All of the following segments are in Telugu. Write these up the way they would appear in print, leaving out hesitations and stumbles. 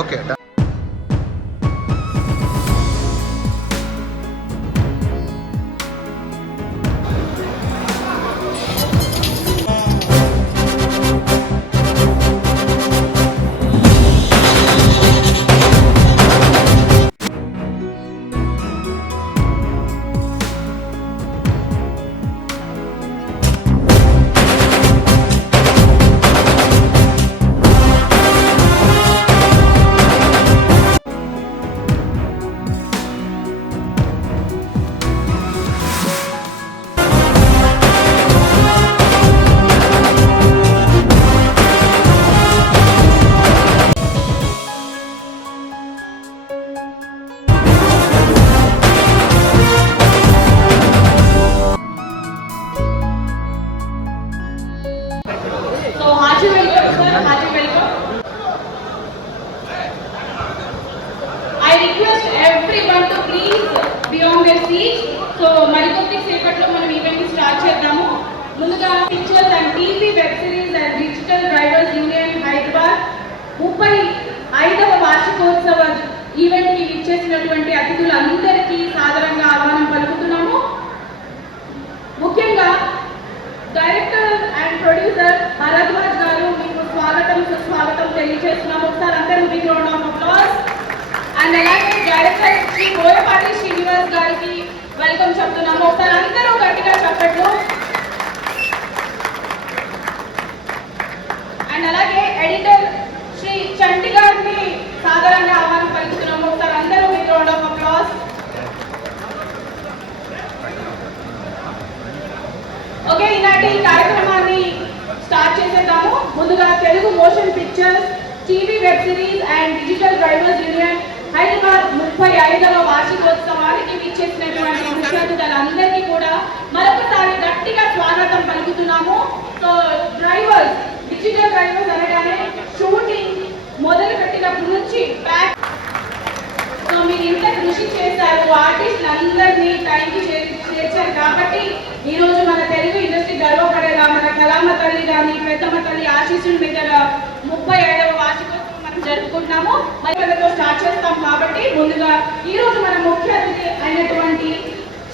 ఓకే సో మరికొద్ది సేపట్లో మనం ఈవెంట్ స్టార్ట్ చేద్దాము. ముందుగా pictures and TV web series and digital drivers union Hyderabad 35వ వార్షికోత్సవ ఈవెంట్ కి ఇచ్చేసినటువంటి అతిథులందరికీ సాదరంగా ఆహ్వానం పలుకుతున్నాము. ముఖ్యంగా డైరెక్టర్ అండ్ ప్రొడ్యూసర్ భరద్వాజ్ గారు మీకు స్వాగతం సుస్వాగతం తెలియజేస్తున్నాము. ఒకసారి అందరూ big round of applause. And అలాగే డైరెక్టర్ శ్రీ బోయపాటి శ్రీనివాస్ గారికి వెల్కమ్ చెప్తున్నాము. ఒకసారి అందరూ గట్టిగా చెప్పట్లు. అండ్ అలాగే ఎడిటర్ శ్రీ చంటి గారిని సాధారణంగా ఆహ్వానం పలుకుతున్నాము. ఒకసారి అందరూ big round of applause. Okay, ఈనాటి కార్యక్రమాన్ని స్టార్ట్ చేసేద్దాము. ముందుగా Telugu motion pictures, TV web series and digital drivers union Hyderabad 35వ వార్షికోత్సవానికి విచ్చేసినటువంటి ముఖ్య అతిథులందరికీ కూడా మరొకసారి గట్టిగా స్వాగతం పలుకుతున్నాము. సో డ్రైవర్స్, డిజిటల్ డ్రైవర్స్ అనగానే షూటింగ్ మొదలు పెట్టినప్పటి నుంచి బ్యాక్ సో మీరు ఇంత కృషి చేశారు, ఆర్టిస్టులు అందరినీ టైంకి చేర్చారు కాబట్టి ఈ రోజు మన తెలుగు ఇండస్ట్రీ గర్వపడేలా మన కళామ తల్లి కానీ పెద్దమ్మ తల్లి ఆశీస్సుల మీద 35వ వార్షికోత్సవం జరుపుకుంటున్నాము. మరి స్టార్ట్ చేస్తాం కాబట్టి ముందుగా ఈ రోజు మన ముఖ్య అతిథి అయినటువంటి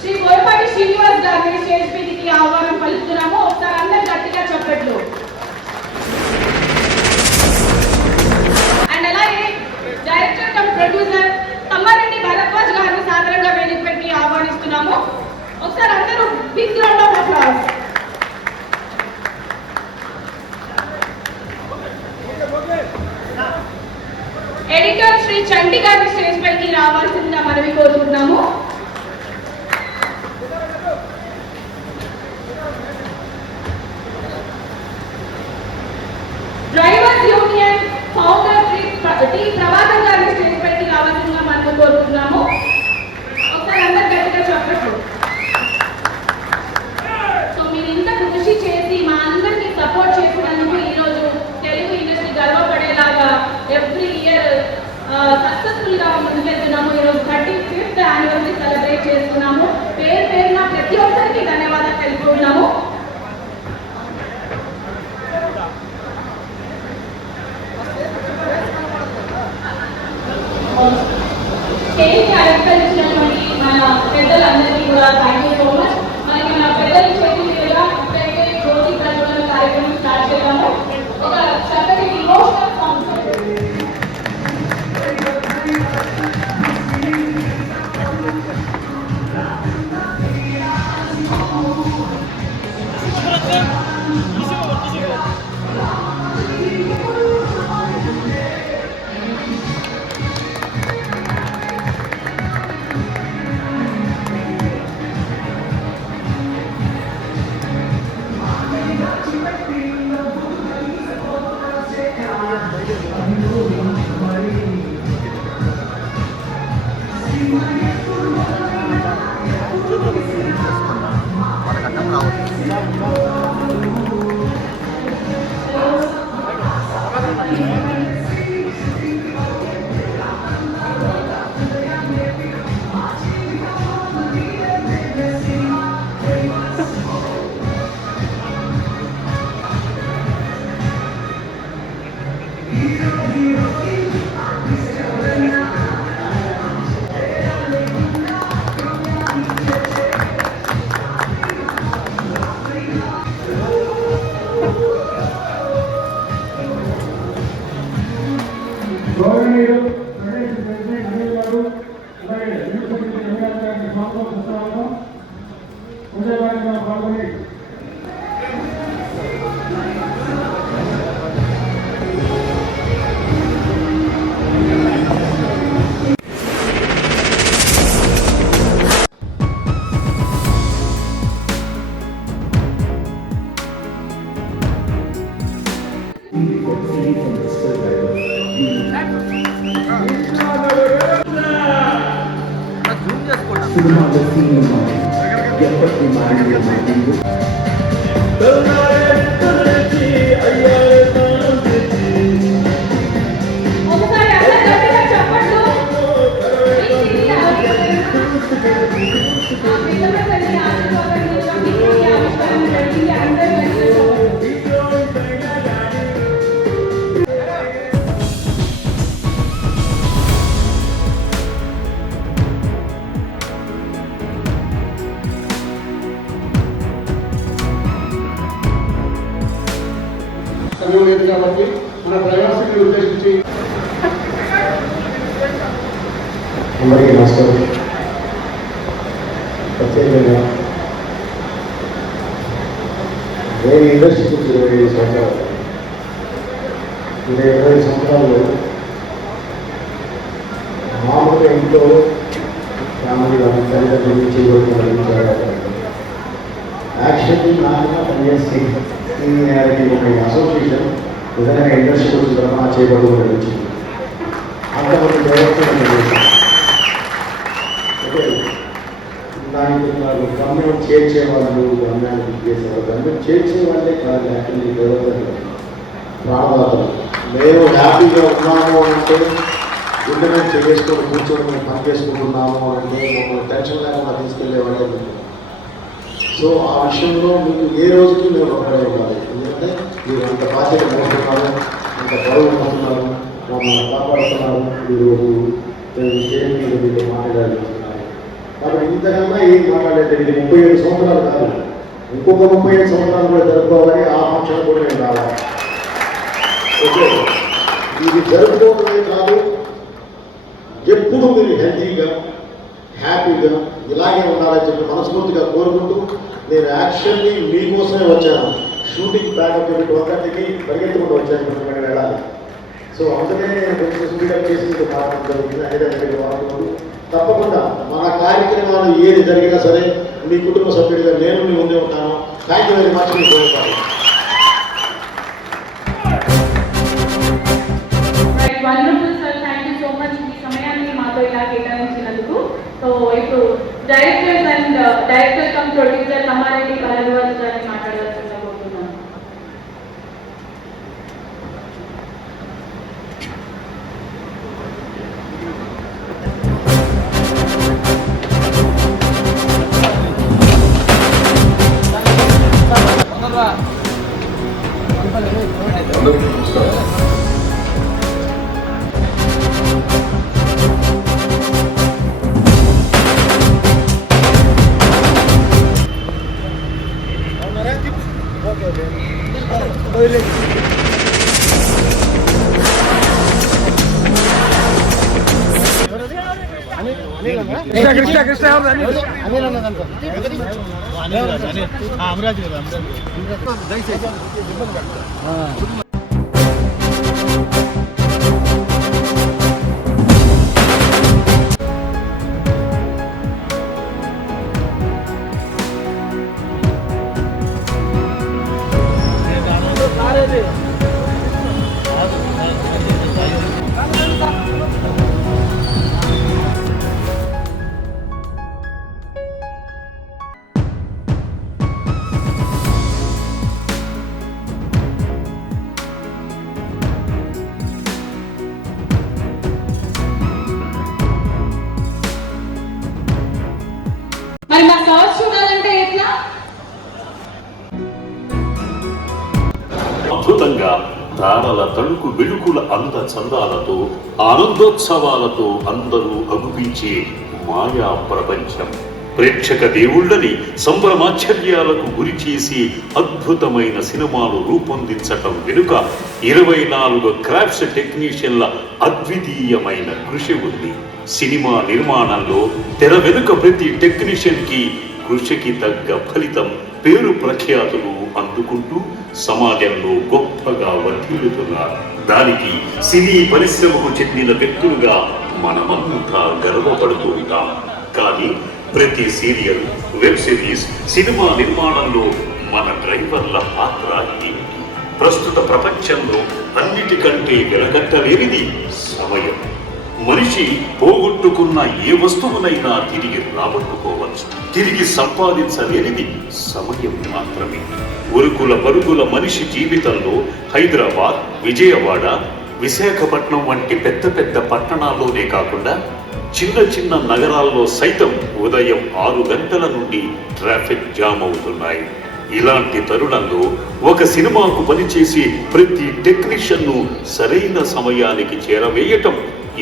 శ్రీ బోయపాటి శ్రీనివాస్ గారిని స్టేజ్ మీదకి ఆహ్వానం పలుకుతున్నాము. ఒకసారి అందరు గట్టిగా చెప్పట్లు. అండ్ అలాగే director cum producer Tammareddy Bharadwaj గారిని సాధారణంగా వేదికపైకి ఆహ్వానిస్తున్నాము. ఒకసారి అందరూ big round of applause. Editor Shri Chanti గారి స్టేజ్ పైకి రావాల్సిందిగా మనవి కోరుతున్నాము. Drivers union founder T Prabhakar గారి స్టేజ్ పైకి రావాల్సిందిగా మనం కోరుతున్నాము. ఒకసారి అందరు గట్టిగా చెప్పచ్చు. సో మీరు ఇంత కృషి చేసి మా అందరికి సపోర్ట్ చేసినందుకు ఈరోజు తెలుగు ఇండస్ట్రీ గర్వపడేలాగా ఎవ్రీ ఇయర్ సక్సెస్ఫుల్ గా ముందుకెళ్తున్నాము. ఈరోజు 35th యానివర్సరీ సెలబ్రేట్ చేస్తున్నాము. పేరు పేరున ప్రతి ఒక్కరికి ధన్యవాదాలు తెలుపుతున్నాము. కూడా థ్యాంక్ యూ సో మచ్. మనకి మన పెద్దల చేతి మీదుగా ఇప్పుడైతే జ్యోతి ప్రజ్వలన కార్యక్రమం స్టార్ట్ చేద్దాము. ఒక చక్కటి ఇమోషనల్ సాంగ్. లేదు కాబట్టి మన ప్రవాసిని ఉద్దేశించి అందరికీ నమస్కారం. ప్రత్యేకంగా నేను ఇండస్ట్రీకి 25 సంవత్సరాలు. 25 సంవత్సరాలు మామూలుగా ఇంట్లో ఫ్యామిలీ కానీ తల్లిదండ్రులు చేయబడుతున్నారు. యాక్షన్ నాలుగా పనిచేసి సీనియారిటీ ఒక అసోసియేషన్ విధంగా ఇండస్ట్రీ వచ్చిన తర్వాత చేయబడుతుంది వచ్చింది. అంతమంది ఓకే దానికి గమ్యం చేర్చే వాళ్ళు గమ్యాన్ని చేసేవాళ్ళు గమ్యం చేర్చే వాళ్ళే కాదు యాక్చువల్లీ దేవతలు ప్రాణదాతలు. మేము హ్యాపీగా ఉన్నాము అంటే ఇంటర్నెట్ చేసుకొని కూర్చొని మేము పని చేసుకుంటున్నాము అంటే మమ్మల్ని టెన్షన్ లేకుండా తీసుకెళ్లే వాళ్ళే. సో ఆ విషయంలో మీకు ఏ రోజుకి మేము రుణపడి ఉండాలి. ఎందుకంటే మీరు అంత బాధ్యత మోస్తున్నారు, అంత బరువు మోస్తున్నారు, మమ్మల్ని కాపాడుతున్నారు. ఈరోజు మీరు మీతో మాట్లాడాలనుకుంటున్నారు. కాబట్టి ఇంతకన్నా ఏం మాట్లాడలేదు. ఇది 37 సంవత్సరాలు కాదు, ఇంకొక 35 సంవత్సరాలు కూడా జరుపుకోవాలి. ఆ ఫంక్షన్ కూడా నేను రావాలి. ఓకే, ఇది జరుపుకోవడమే కాదు, ఎప్పుడు మీరు హెల్తీగా హ్యాపీగా ఇలాగే ఉండాలని చెప్పి మనస్ఫూర్తిగా కోరుకుంటూ నేను యాక్షన్ని మీకోసమే వచ్చాను. షూటింగ్ ప్యాకప్ చెప్పి ఒకటికి పరిగెత్తుకుంటూ వచ్చాను కొంచెం వెళ్ళాలి. సో అందుకే నేను కొంచెం స్పీడప్ చేసి మాట్లాడడం జరుగుతుంది. అదే వాడుతున్నాను. తప్పకుండా మన కార్యక్రమాలు ఏది జరిగినా సరే మీ కుటుంబ సభ్యుడిగా నేను మీ ముందే ఉంటాను. Thank you very much. మీ కోరుతాను. ఇలా కేటాయించినందుకు. సో ఇప్పుడు director cum producer Kammareddy Balaraju గారిని మాట్లాడాల్సిందిగా కోరుతున్నాను. కృష్ణ అనిల్ అన్నదంట అమరాజు కదా మరి మా సార్స్ చూడాలంటే ఎట్లా? అద్భుతంగా తారల తణుకు వెలుగుల అంద చందాలతో ఆనందోత్సవాలతో అందరూ అగుపించే మాయా ప్రపంచం. ప్రేక్షక దేవుళ్ళని సంభ్రమాశ్చర్యాలకు గురి చేసి అద్భుతమైన సినిమాలు రూపొందించటం వెనుక 24 క్రాఫ్ట్స్ టెక్నీషియన్ల అద్వితీయమైన కృషి ఉంది. సినిమా నిర్మాణంలో తెర వెనుక ప్రతి టెక్నీషియన్ కి కృషికి తగ్గ ఫలితం, పేరు ప్రఖ్యాతులు అందుకుంటూ సమాజంలో గొప్పగా వర్ధిల్లుతున్నారు. దానికి సినీ పరిశ్రమకు చెందిన వ్యక్తులుగా మనమంతా గర్వపడుతూ ఉంటాం. కానీ ప్రతి సీరియల్, వెబ్ సిరీస్, సినిమా నిర్మాణంలో మన డ్రైవర్ల పాత్ర ఏమిటి? ప్రస్తుత ప్రపంచంలో అన్నిటికంటే వెలగట్టలేనిది సమయం. మనిషి పోగొట్టుకున్న ఏ వస్తువునైనా తిరిగి రాబట్టుకోవచ్చు. తిరిగి సంపాదించలేనిది సమయం మాత్రమే. ఉరుకుల పరుగుల మనిషి జీవితంలో హైదరాబాద్, విజయవాడ, విశాఖపట్నం వంటి పెద్ద పెద్ద పట్టణాల్లోనే కాకుండా చిన్న చిన్న నగరాల్లో సైతం ఉదయం 6 గంటల నుండి ట్రాఫిక్ జామ్ అవుతున్నాయి. ఇలాంటి తరుణంలో ఒక సినిమాకు పనిచేసి ప్రతి టెక్నీషియన్ను సరైన సమయానికి చేరవేయటం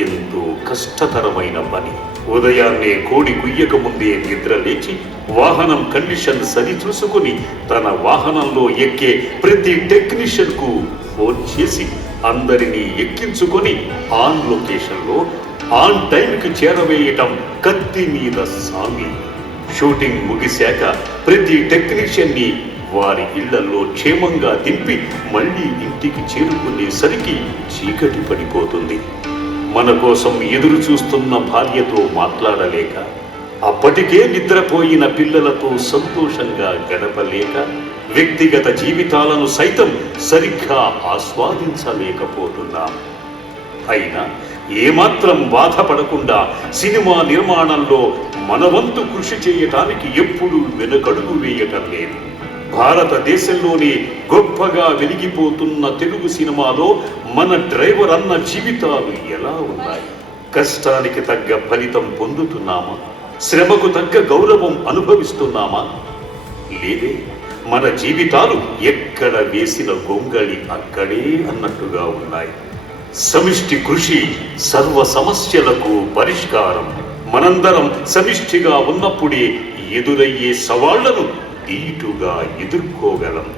ఎంతో కష్టతరమైన పని. ఉదయాన్నే కోడి కుయ్యక ముందే నిద్ర లేచి వాహనం కండిషన్ సరి చూసుకుని తన వాహనంలో ఎక్కే ప్రతి టెక్నీషియన్ కు ఫోన్ చేసి అందరినీ ఎక్కించుకొని ఆన్ లొకేషన్లో ఆన్ టైంకి చేరవేయటం కత్తి మీద సామి. షూటింగ్ ముగిశాక ప్రతి టెక్నీషియన్ని వారి ఇళ్లలో క్షేమంగా దింపి మళ్ళీ ఇంటికి చేరుకునేసరికి చీకటి పడిపోతుంది. మన కోసం ఎదురు చూస్తున్న భార్యతో మాట్లాడలేక, అప్పటికే నిద్రపోయిన పిల్లలతో సంతోషంగా గడపలేక, వ్యక్తిగత జీవితాలను సైతం సరిగ్గా ఆస్వాదించలేకపోతున్నాం. అయినా ఏమాత్రం బాధపడకుండా సినిమా నిర్మాణంలో మనవంతు కృషి చేయటానికి ఎప్పుడూ వెనుకడుగు వేయటం లేదు. భారతదేశంలోనే గొప్పగా వెలిగిపోతున్న తెలుగు సినిమాలో మన డ్రైవర్ అన్న జీవితాలు ఎలా ఉన్నాయి? కష్టానికి తగ్గ ఫలితం పొందుతున్నామా? శ్రమకు తగ్గ గౌరవం అనుభవిస్తున్నామా? లేదే. మన జీవితాలు ఎక్కడ వేసిన గొంగళి అక్కడే అన్నట్టుగా ఉన్నాయి. సమిష్టి కృషి సర్వ సమస్యలకు పరిష్కారం. మనందరం సమిష్టిగా ఉన్నప్పుడే ఎదురయ్యే సవాళ్లను ధీటుగా ఎదుర్కోగలం.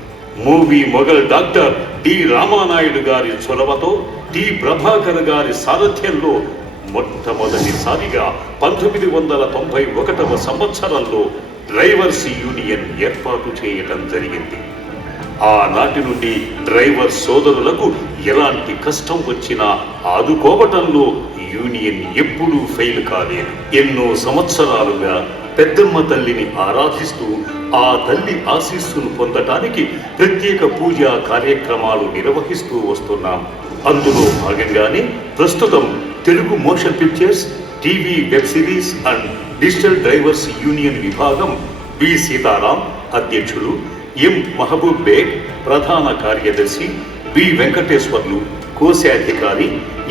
Movie mogul doctor D Ramanaidu గారి చొరవతో టి ప్రభాకర్ గారి సారథ్యంలో మొట్టమొదటిసారిగా 1991వ సంవత్సరంలో డ్రైవర్స్ యూనియన్ ఏర్పాటు చేయటం జరిగింది. ఆనాటి నుండి డ్రైవర్ సోదరులకు ఎలాంటి కష్టం వచ్చినా ఆదుకోవటంలో యూనియన్ ఎప్పుడూ ఫెయిల్ కాలేదు. ఎన్నో సంవత్సరాలుగా పెద్దమ్మ తల్లిని ఆరాధిస్తూ ఆ తల్లి ఆశీస్సును పొందటానికి ప్రత్యేక పూజా కార్యక్రమాలు నిర్వహిస్తూ వస్తున్నాం. అందులో భాగంగానే ప్రస్తుతం Telugu motion pictures, TV web series and digital drivers union విభాగం బి సీతారాం అధ్యక్షులు, ఎం మహబూబ్ బేగ్ ప్రధాన కార్యదర్శి, బి వెంకటేశ్వర్లు కోశాధికారి,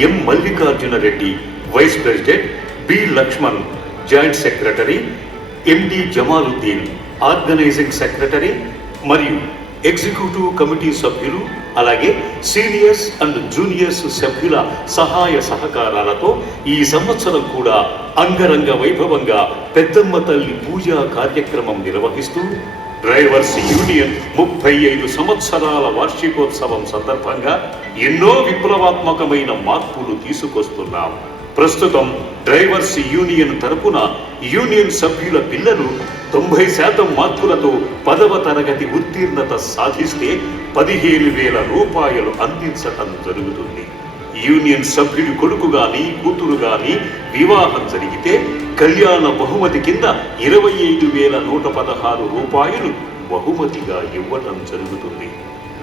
M Mallikarjuna Reddy vice president, B Lakshman joint secretary, MD Jamaluddin organising secretary మరియు ఎగ్జిక్యూటివ్ కమిటీ సభ్యులు, అలాగే సీనియర్స్ అండ్ జూనియర్స్ సభ్యుల సహాయ సహకారాలతో ఈ సంవత్సరం కూడా అంగరంగ వైభవంగా పెద్దమ్మ తల్లి పూజా కార్యక్రమం నిర్వహిస్తూ డ్రైవర్స్ యూనియన్ 35 సంవత్సరాల వార్షికోత్సవం సందర్భంగా ఎన్నో విప్లవాత్మకమైన మార్పులు తీసుకొస్తున్నాం. ప్రస్తుతం డ్రైవర్స్ యూనియన్ తరపున యూనియన్ సభ్యుల పిల్లలు 90% మార్కులతో 10వ తరగతి ఉత్తీర్ణత సాధిస్తే 15,000 రూపాయలు అందించటం జరుగుతుంది. యూనియన్ సభ్యుడి కొడుకు గాని కూతురు గాని వివాహం జరిగితే కళ్యాణ బహుమతి కింద 25,116 రూపాయలు బహుమతిగా ఇవ్వటం జరుగుతుంది.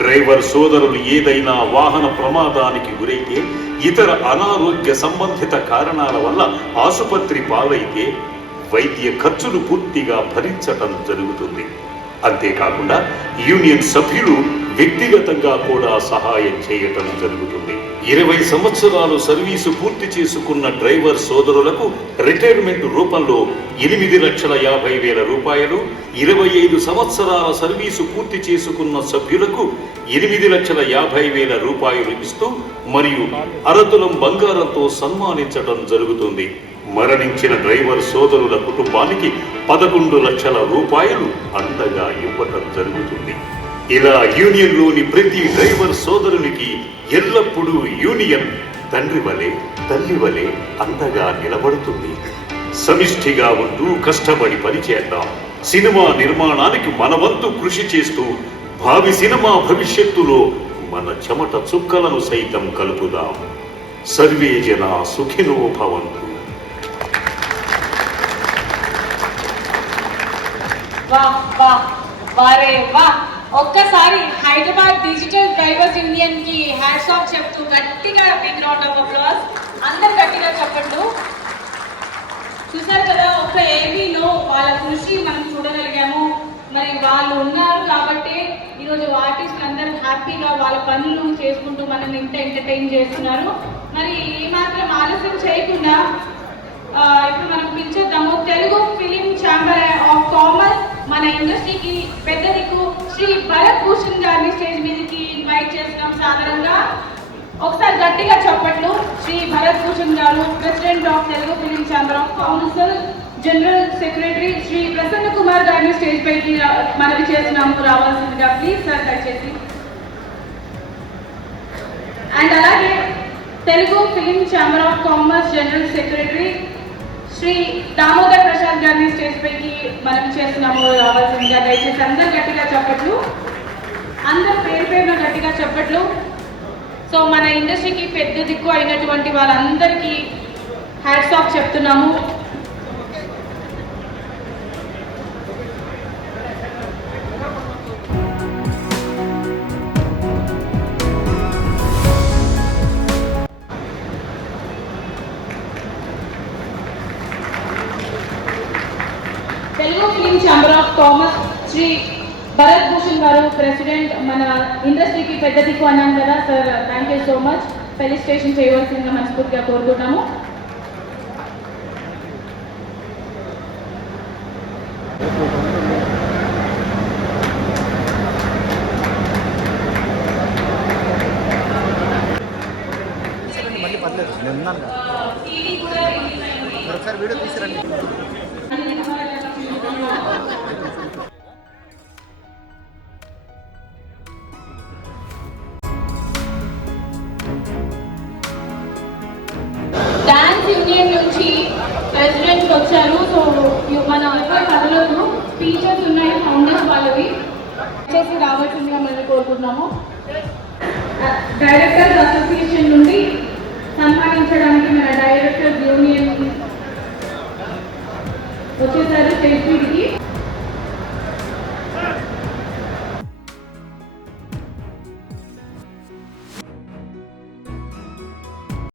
డ్రైవర్ సోదరులు ఏదైనా వాహన ప్రమాదానికి గురైతే, ఇతర అనారోగ్య సంబంధిత కారణాల వల్ల ఆసుపత్రి పాలైతే వైద్య ఖర్చులు పూర్తిగా భరించటం జరుగుతుంది. అంతేకాకుండా యూనియన్ సభ్యులు వ్యక్తిగతంగా కూడా సహాయం చేయటం జరుగుతుంది. 20 సంవత్సరాలు సర్వీసు పూర్తి చేసుకున్న డ్రైవర్ సోదరులకు రిటైర్మెంట్ రూపంలో 8,50,000 రూపాయలు, 25 సంవత్సరాల సర్వీసు పూర్తి చేసుకున్న సభ్యులకు 8,50,000 రూపాయలు ఇస్తూ మరియు అరతులం బంగారంతో సన్మానించడం జరుగుతుంది. మరణించిన డ్రైవర్ సోదరుల కుటుంబానికి 11 లక్షల రూపాయలు అండగా ఇవ్వటం జరుగుతుంది. ఇలా యూనియన్లోని ప్రతి డ్రైవర్ సోదరునికి ఎల్లప్పుడూ యూనియన్ తండ్రి వలె తల్లి వలె అండగా నిలబడుతుంది. సమిష్టిగా ఉంటూ కష్టపడి పనిచేద్దాం. సినిమా నిర్మాణానికి మన వంతు కృషి చేస్తూ భావి సినిమా భవిష్యత్తులో మన చెమట చుక్కలను సైతం కలుపుదాం. సర్వే జనా సుఖినో భవంతు. ఒక్కసారి హైదరాబాద్ డిజిటల్ డ్రైవర్స్ యూనియన్ కి హ్యాట్స్ ఆఫ్ చెప్తూ గట్టిగా బిగ్ రౌండ్ ఆఫ్ అప్లాస్ అందరు గట్టిగా చెప్పండు. చూసారు కదా, ఒక ఏమీలో వాళ్ళ కృషి మనం చూడగలిగాము. మరి వాళ్ళు ఉన్నారు కాబట్టి ఈరోజు ఆర్టిస్టులు అందరూ హ్యాపీగా వాళ్ళ పనులు చేసుకుంటూ మనం ఇంత ఎంటర్టైన్ చేస్తున్నారు. మరి ఈ మాత్రం ఆలస్యం చేయకుండా ఇప్పుడు మనం పిలిచేద్దాము. Telugu film chamber of commerce మన ఇండస్ట్రీకి పెద్ద దిక్కు శ్రీ భరత్ భూషణ్ గారిని స్టేజ్ మీదకి ఇన్వైట్ చేస్తున్నాం సాధారణంగా. ఒకసారి గట్టిగా చెప్పట్లు. శ్రీ భరత్ భూషణ్ గారు, president of Telugu film chamber of council, general secretary Shri Prasanna Kumar గారిని స్టేజ్ పైకి మనవి చేస్తున్నాము, రావాల్సిందిగా ప్లీజ్ సార్ దయచేసి. అండ్ అలాగే Telugu film chamber of commerce general secretary Shri Damodar Prasad గారిని స్టేజ్ పైకి మనం చేస్తున్నాము, రావాల్సిందిగా దయచేసి. అందరు గట్టిగా చెప్పట్లు, అందరు పేరు పేరున గట్టిగా చెప్పట్లు. సో మన ఇండస్ట్రీకి పెద్ద దిక్కు అయినటువంటి వాళ్ళందరికీ హ్యాట్స్ ఆఫ్ చెప్తున్నాము. Telugu film chamber of commerce Shri Bharat Bhushan గారు, ప్రెసిడెంట్, మన ఇండస్ట్రీకి పెద్ద దిక్కు అన్నాను కదా sir. Thank you so much. Felicitation చేయవలసిందిగా మనస్ఫూర్తిగా కోరుకుంటాము. మళ్ళీ పర్లేదు, నేను ఉన్నాను కదా. ఒకసారి వీడియో తీసిరండి. డాన్స్ యూనియన్ నుంచి ప్రెసిడెంట్ వచ్చారు. సో మన కథలో స్పీచెస్ ఉన్నాయి ఫౌండర్స్ వాళ్ళవి చేసి రావాల్సిందిగా మనం కోరుకుంటున్నాము. డైరెక్టర్స్ అసోసియేషన్ నుండి సన్మానించడానికి మన డైరెక్టర్స్ యూనియన్ వచ్చేసారు స్టేజ్ మీదకి.